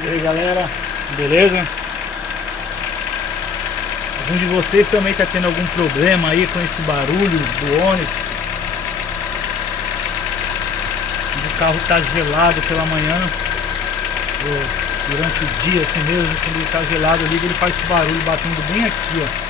E aí galera, beleza? Algum de vocês também tá tendo algum problema aí com esse barulho do Onix? O carro tá gelado pela manhã, ou durante o dia assim mesmo, quando ele tá gelado liga, ele faz esse barulho batendo bem aqui, ó.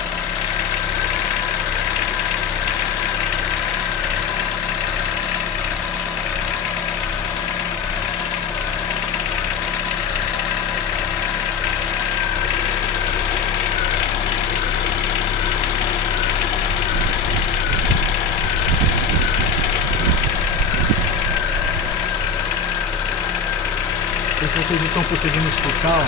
Não sei se vocês estão conseguindo escutar, ó.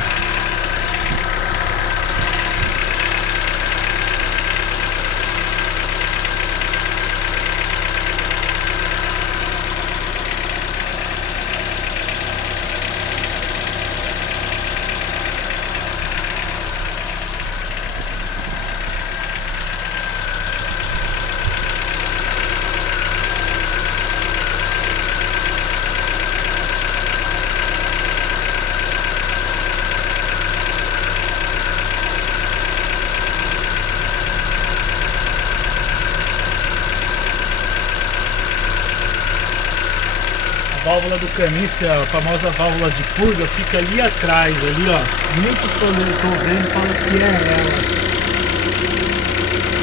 A válvula do canister, a famosa válvula de purga, fica ali atrás, ali ó. Muitos estão vendo falam que é ela.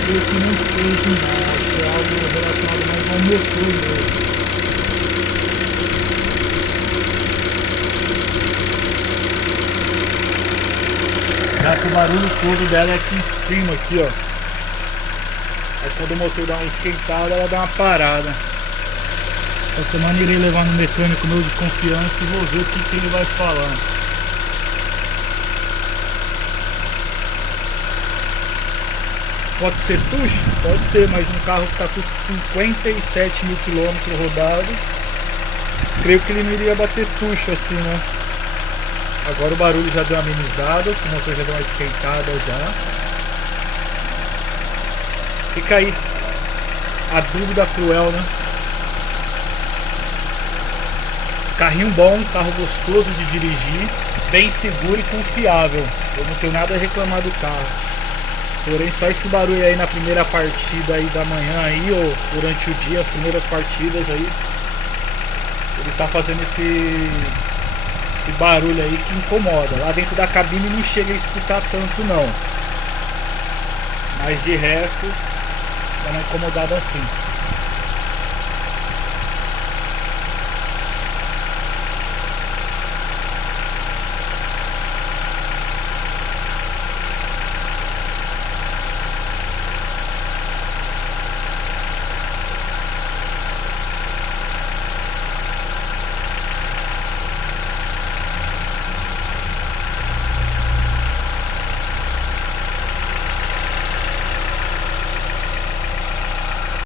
Eu que não sei de nada, é algo relacionado mais ao motor mesmo. Já que o barulho todo dela é aqui em cima, aqui ó. Aí quando o motor dá uma esquentada, ela dá uma parada. Essa semana irei levar no mecânico meu de confiança e vou ver o que ele vai falar. Pode ser tucho? Pode ser, mas um carro que está com 57 mil quilômetros rodado, creio que ele não iria bater tucho assim, né? Agora o barulho já deu uma amenizada, o motor já deu uma esquentada já. Fica aí a dúvida cruel, né? Carrinho bom, carro gostoso de dirigir, bem seguro e confiável. Eu não tenho nada a reclamar do carro. Porém, só esse barulho aí na primeira partida aí da manhã aí, ou durante o dia, as primeiras partidas aí, ele tá fazendo esse barulho aí que incomoda. Lá dentro da cabine não chega a escutar tanto não. Mas de resto, dá uma incomodada assim.